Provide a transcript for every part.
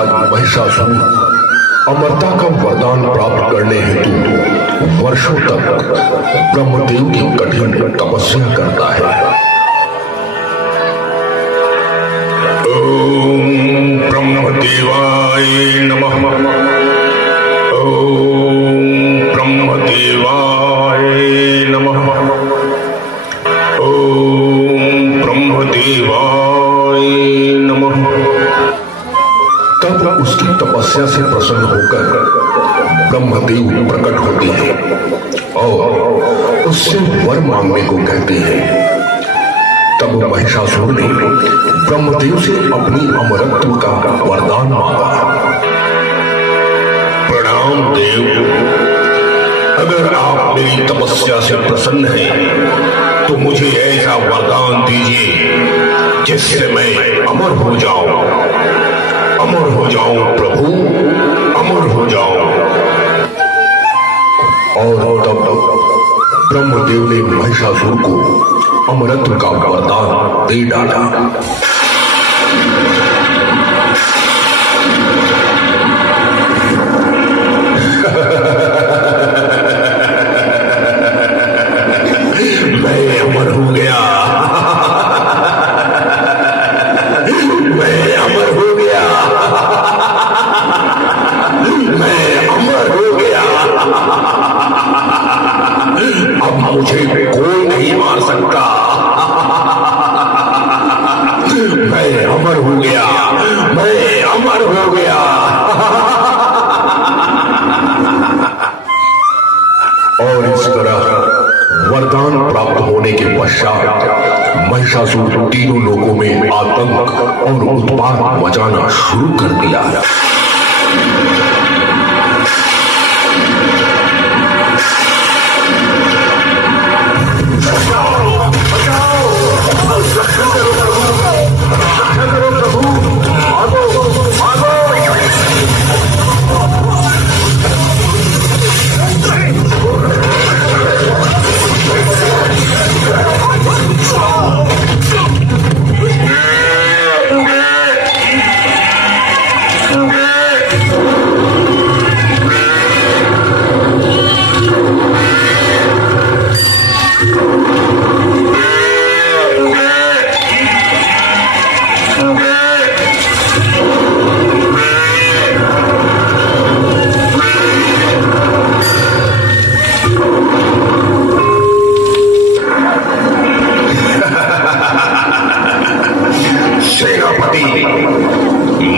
बाद महिषासुर अमरता का वरदान प्राप्त करने हेतु वर्षों तक ब्रह्मदेव की कठिन तपस्या करता है। ओम ब्रह्मदेवाय नमः। ओम ब्रह्मदेवाय नमः। ओम ब्रह्मदेवाय नमः। तब उसकी तपस्या से प्रसन्न होकर ब्रह्मदेव प्रकट होते हैं और उससे वर मांगने को कहते हैं। तब महिषासुर ने ब्रह्मदेव से अपनी अमरत्व का वरदान मांगा। प्रणाम देव, अगर आप मेरी तपस्या से प्रसन्न हैं तो मुझे ऐसा वरदान दीजिए जिससे मैं अमर हो जाऊं। अमर हो जाऊं प्रभु, अमर हो जाऊं। और तब ब्रह्मदेव ने महिषासुर को अमरत्व का वरदान दे डाला। मैं अमर हो गया। मैं अमर हो गया। मैं अमर हो गया। अब मुझे कोई नहीं मार सकता। मैं अमर हो गया। मैं अमर हो गया। और इस तरह वरदान प्राप्त होने के पश्चात महिषासुर तीनों लोगों में आतंक और उत्पात मचाना शुरू कर दिया।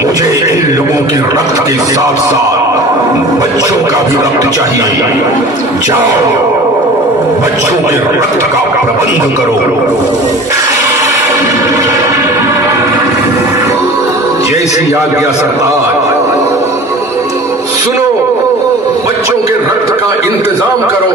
मुझे इन लोगों के रक्त के साथ साथ बच्चों का भी रक्त चाहिए। जाओ, बच्चों के रक्त का प्रबंध करो। जैसी आज्ञा सरदार। सुनो, बच्चों के रक्त का इंतजाम करो।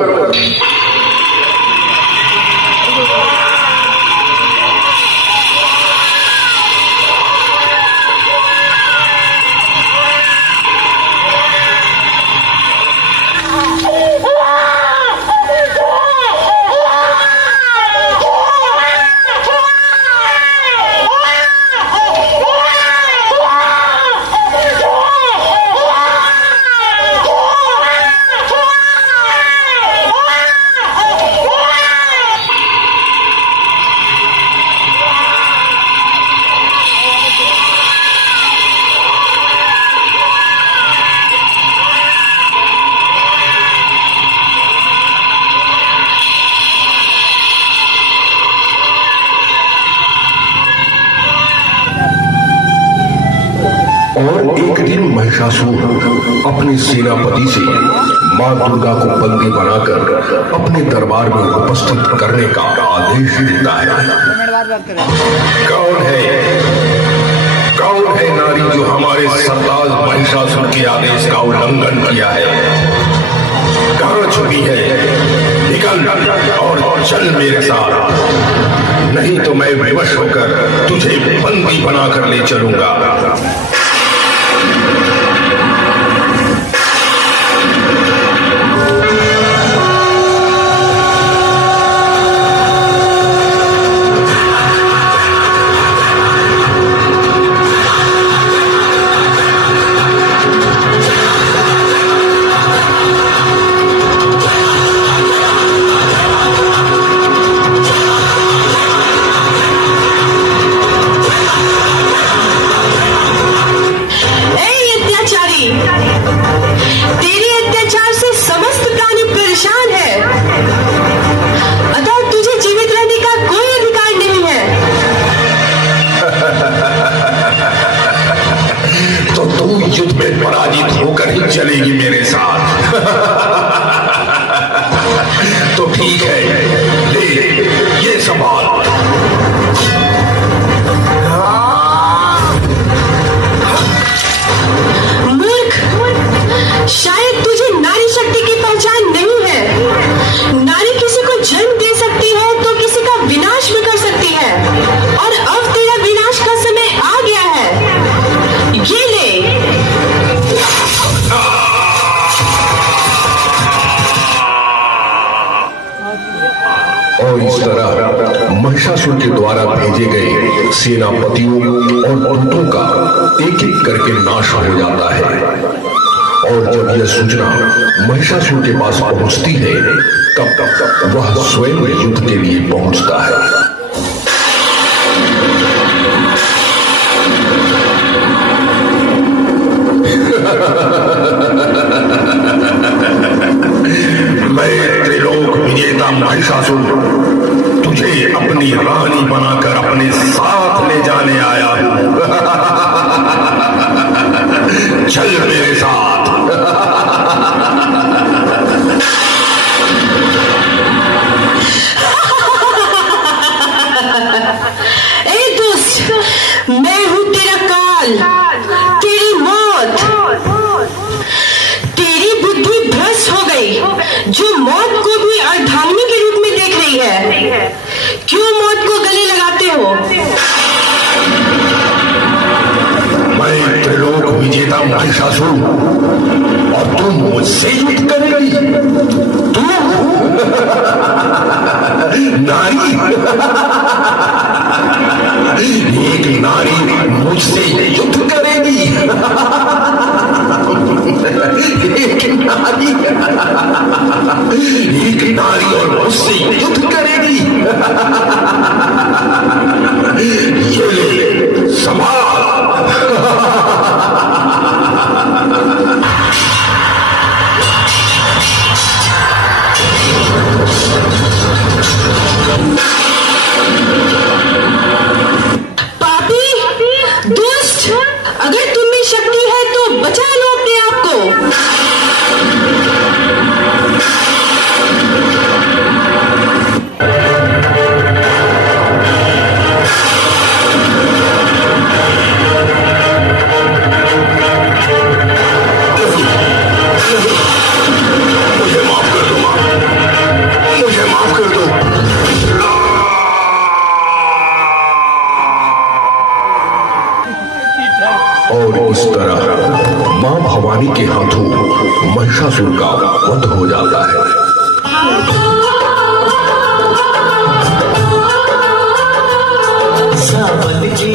एक दिन महिषासुर अपने सेनापति से मां दुर्गा को बंदी बनाकर अपने दरबार में उपस्थित करने का आदेश देता है। कौन है नारी जो हमारे सरदार महिषासुर के आदेश का उल्लंघन किया है? कहाँ छुपी है? निकल और चल मेरे साथ, नहीं तो मैं विवश होकर तुझे बंदी बनाकर ले चलूंगा। युद्ध में पराजित होकर ही चलेगी मेरे साथ। तो ठीक है, ये सवाल। मूर्ख, शायद तुझे नारी शक्ति की पहचान नहीं है। नारी किसी को जन्म दे सकती है तो किसी का विनाश भी कर सकती है, और अब तेरा विनाश का समय आ गया है। ये ले। और इस तरह महिषासुर के द्वारा भेजे गए सेनापतियों और दूतों का एक एक करके नाश हो जाता है। और जब यह सूचना महिषासुर के पास पहुंचती है, तब वह स्वयं युद्ध के लिए पहुंचता है। मैं त्रिलोक विजेता महिषासुर तुझे अपनी रानी बनाकर अपने साथ ले जाने आया हूं। चल मेरे साथ। ए दुष्ट, मैं हूं तेरा काल, तेरी मौत। तेरी बुद्धि भ्रष्ट हो गई, जो मौत को भी अर्धांगिनी के रूप में देख रही है। क्यों मौत को गले लगाते हो? मैं त्रिलोक विजेता महिषासुर और तुम मुझसे युद्ध करेगी? तू नारी, एक नारी मुझसे युद्ध करेगी? एक नारी और मुझसे युद्ध करेगी? ये ले संभाल। पापी, दुष्ट, अगर तुम में शक्ति है तो बचा लो अपने आप को। मुझे माफ कर दो मां, मुझे माफ कर दो। और इस तरह मां भवानी के हाथों महिषासुर का वध हो जाता है। सावन की